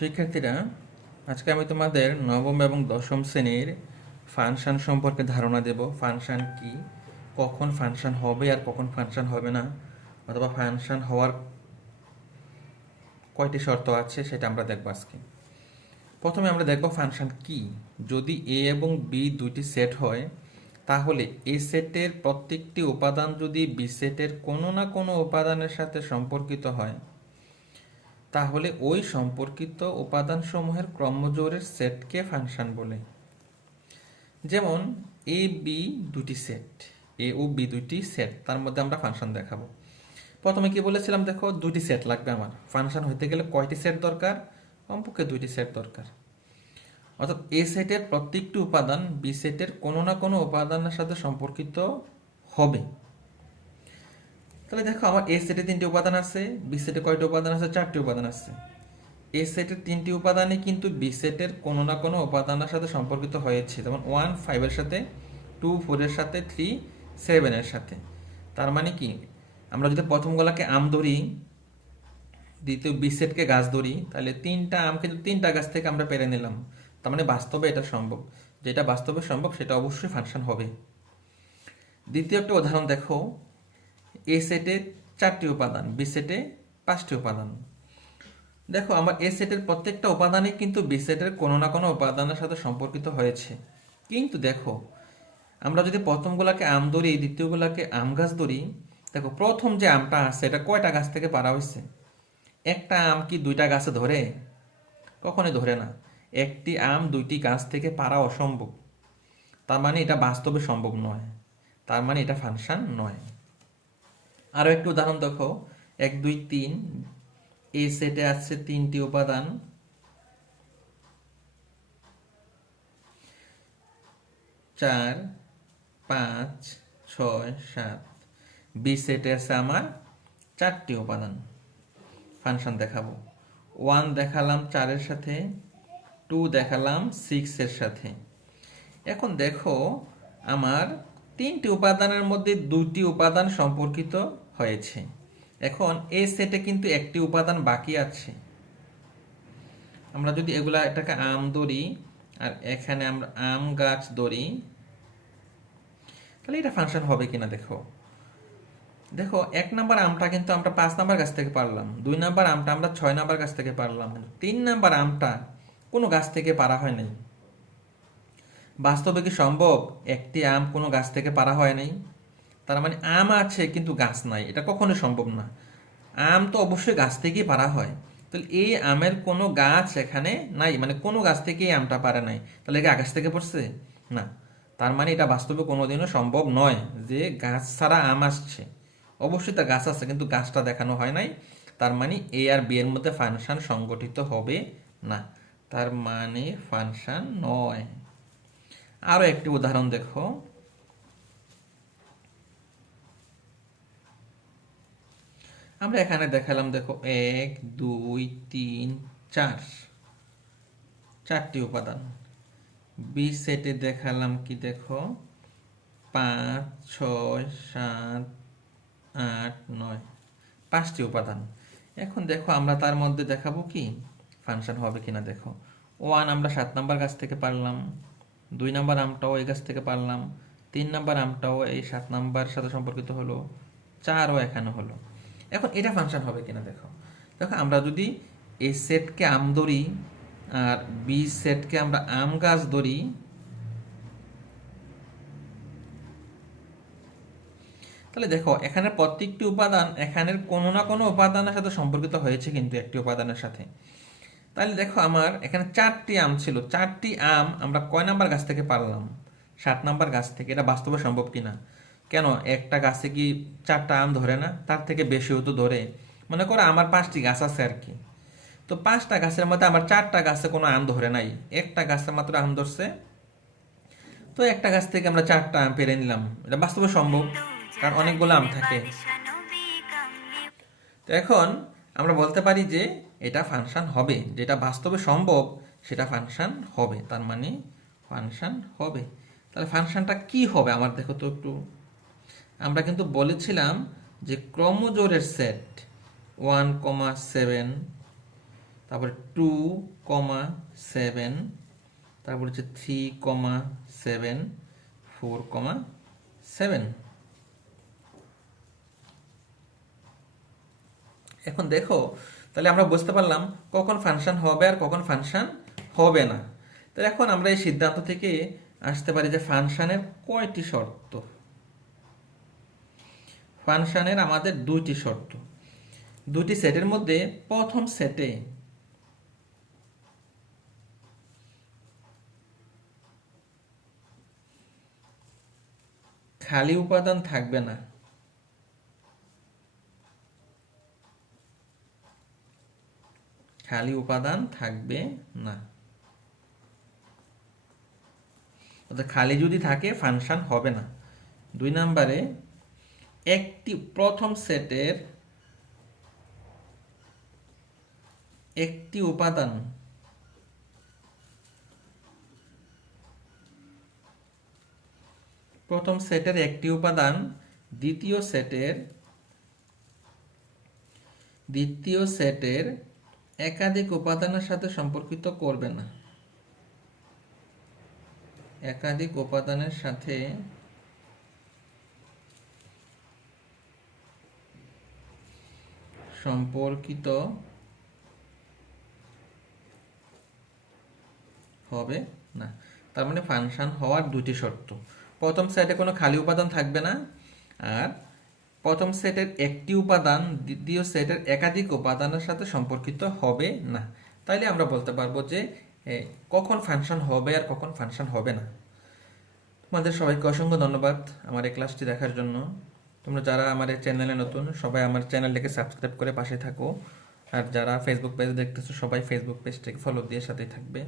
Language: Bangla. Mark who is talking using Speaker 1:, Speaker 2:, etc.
Speaker 1: শিক্ষার্থীরা, আজকে আমি তোমাদের নবম এবং দশম শ্রেণির ফাংশন সম্পর্কে ধারণা দেব। ফাংশন কি? কখন ফাংশন হবে আর কখন ফাংশন হবে না? অথবা ফাংশন হওয়ার কয়টি শর্ত আছে সেটা আমরা দেখব আজকে। প্রথমে আমরা দেখব ফাংশন কি। যদি এ এবং বি দুইটি সেট হয়, তাহলে এ সেটের প্রত্যেকটি উপাদান যদি বি সেটের কোনো না কোনো উপাদানের সাথে সম্পর্কিত হয় তাহলে ওই সম্পর্কিত উপাদানসমূহের ক্রমজোড়ের সেটকে ফাংশন বলে? যেমন এ বি দুটি সেট। এ ও বি দুটি সেট, তার মধ্যে আমরা ফাংশন দেখাবো। প্রথমে কি বলেছিলাম দেখো, দুটি সেট লাগবে আমার। ফাংশন হইতে গেলে কয়টি সেট দরকার? কমপক্ষে দুইটি সেট দরকার। অর্থাৎ এ সেটের প্রত্যেকটি উপাদান বি সেটের কোনো না কোনো উপাদানের সাথে সম্পর্কিত হবে। তাহলে দেখো আমার এ সেটে তিনটি উপাদান আছে বি সেটে কয়টি উপাদান আছে? চারটি উপাদান আছে। এ সেটের তিনটি উপাদানই কিন্তু বি সেটের কোনো না কোনো উপাদানের সাথে সম্পর্কিত হয়েছে। যেমন ওয়ান ফাইভের সাথে টু ফোরের সাথে থ্রি সেভেনের সাথে। তার মানে কি? আমরা যদি প্রথম গলাকে আম ধরি, দ্বিতীয় বি সেটকে গাছ ধরি, তাহলে তিনটা আম কিন্তু তিনটা গাছ থেকে আমরা পেরে নিলাম। তার মানে বাস্তবে এটা সম্ভব। যেটা বাস্তবে সম্ভব, সেটা অবশ্যই ফাংশন হবে। দ্বিতীয় একটা উদাহরণ দেখো। এ সেটে চারটি উপাদান বি সেটে পাঁচটি উপাদান। দেখো, আমার এ সেটের প্রত্যেকটা উপাদানই কিন্তু বি সেটের কোনো না কোনো উপাদানের সাথে সম্পর্কিত হয়েছে। কিন্তু দেখো, আমরা যদি প্রথমগুলাকে আম ধরি দ্বিতীয়গুলাকে আম গাছ ধরি, দেখো, প্রথম যে আমটা আছে, এটা কয়টা গাছ থেকে পারা হয়েছে একটা আম কি দুইটা গাছে ধরে? কখনোই ধরে না। একটি আম দুইটি গাছ থেকে পারা অসম্ভব। তার মানে এটা বাস্তবে সম্ভব নয়। তার মানে এটা ফাংশন নয়। আরও একটু উদাহরণ দেখো। এক, দুই, তিন। এই সেটে আছে তিনটি উপাদান। চার, পাঁচ, ছয়, সাত। বি সেটে আছে আমার চারটি উপাদান। ফাংশন দেখাবো। ওয়ান দেখালাম চারের সাথে, টু দেখালাম সিক্সের সাথে। এখন দেখো, আমার তিনটি উপাদানের মধ্যে দুটি উপাদান সম্পর্কিত হয়েছে। এখন এ সেটে কিন্তু একটি উপাদান বাকি আছে। আমরা যদি এগুলা এটাকে আম ধরি, আর এখানে আমরা আম গাছ ধরি, তাহলে এটা ফাংশন হবে কিনা দেখো। দেখো, এক নাম্বার আমটা কিন্তু আমরা পাঁচ নাম্বার গাছ থেকে পারলাম, দুই নাম্বার আমটা আমরা ছয় নাম্বার গাছ থেকে পারলাম তিন নাম্বার আমটা কোনো গাছ থেকে পারা হয় নাই। বাস্তবে কি সম্ভব? একটি আম কোনো গাছ থেকে পারা হয় নাই। তার মানে আম আছে কিন্তু গাছ নাই, এটা কখনো সম্ভব না। আম তো অবশ্যই গাছ থেকেই পারা হয়। তাহলে এই আমের কোনো গাছ এখানে নাই মানে কোনো গাছ থেকে এই আমটা পারে নাই। তাহলে কি আকাশ থেকে পড়ছে? না। তার মানে এটা বাস্তবে কোনোদিনও সম্ভব নয় যে গাছ ছাড়া আম আসছে। অবশ্যই তা গাছ আছে, কিন্তু গাছটা দেখানো হয় নাই। তার মানে এ আর বি এর মধ্যে ফাংশন সংগঠিত হবে না। তার মানে ফাংশন নয়। আরও একটি উদাহরণ দেখো। আমরা এখানে দেখালাম, দেখো, এক, দুই, তিন, চার। চারটি উপাদান। বি সেটে দেখালাম কি, দেখো, পাঁচ, ছয়, সাত, আট, নয়। পাঁচটি উপাদান। এখন দেখো, আমরা তার মধ্যে দেখাবো কি, ফাংশন হবে কিনা, দেখো। ওয়ান আমরা সাত নাম্বার গাছ থেকে পারলাম, দুই নাম্বার আমটাও এই গাছ থেকে পারলাম, তিন নাম্বার আমটাও এই সাত নাম্বার সাথে সম্পর্কিত হলো, চারও এখানে হলো। এখন এটা ফাংশন হবে কিনা দেখো। দেখো, আমরা যদি এই সেটকে আম ধরি আর বি সেটকে আমরা আম গাছ ধরি, তাহলে দেখো এখানে প্রত্যেকটি উপাদান এখানের কোনো না কোনো উপাদানের সাথে সম্পর্কিত হয়েছে কিন্তু একটি উপাদানের সাথে। তাহলে দেখো, আমার এখানে চারটি আম ছিল। চারটি আম আমরা কয় নাম্বার গাছ থেকে পারলাম? ষাট নাম্বার গাছ থেকে। এটা বাস্তবে সম্ভব কিনা? কেন? একটা গাছে কি চারটা আম ধরে না? তার থেকে বেশিও তো ধরে। মনে করো আমার পাঁচটি গাছ আছে আর কি। তো পাঁচটা গাছের মধ্যে আমার চারটা গাছে কোনো আম ধরে নাই। একটা গাছে মাত্র আম ধরছে। তো একটা গাছ থেকে আমরা চারটা আম পেরে নিলাম। এটা বাস্তবে সম্ভব, কারণ অনেকগুলো আম থাকে। তো এখন আমরা বলতে পারি যে এটা ফাংশন হবে। যেটা বাস্তবে সম্ভব, সেটা ফাংশন হবে। তার মানে ফাংশন হবে। তাহলে ফাংশনটা কি হবে? আমার দেখো তো একটু। আমরা কিন্তু বলেছিলাম যে ক্রমজোরের সেট ওয়ান কমা সেভেন তারপরে টু কমা সেভেন তারপর হচ্ছে three comma seven four comma seven এখন দেখো, তাহলে আমরা বুঝতে পারলাম কখন ফাংশন হবে আর কখন ফাংশন হবে না। তো এখন আমরা এই সিদ্ধান্ত থেকে আসতে পারি যে ফাংশনের কয়টি শর্ত। ফাংশনের আমাদের দুইটি শর্ত। দুটি সেটের মধ্যে প্রথম সেটে খালি উপাদান থাকবে না। খালি উপাদান থাকবে না। খালি যদি থাকে, ফাংশন হবে না। দুই নম্বরে একটি প্রথম সেটের একটি উপাদান। প্রথম সেটের একটি উপাদান, দ্বিতীয় সেটের দ্বিতীয় সেটের একাধিক উপাদানের সাথে সম্পর্কিত করবে না। একাধিক উপাদানের সাথে সম্পর্কিত হবে না। তার মানে ফাংশন হওয়ার দুটি শর্ত। প্রথম সেটে কোনো খালি উপাদান থাকবে না, আর প্রথম সেটের একটি উপাদান দ্বিতীয় সেটের একাধিক উপাদানের সাথে সম্পর্কিত হবে না। তাইলে আমরা বলতে পারব যে কখন ফাংশন হবে আর কখন ফাংশন হবে না। তোমাদের সবাইকে অসংখ্য ধন্যবাদ আমার এই ক্লাসটি দেখার জন্য। তোমরা যারা আমার এই চ্যানেলে নতুন, সবাই আমার চ্যানেলটাকে সাবস্ক্রাইব করে পাশে থাকো। আর যারা ফেসবুক পেজ দেখতেছো, সবাই ফেসবুক পেজটাকে ফলো দিয়ে সাথে থাকবে।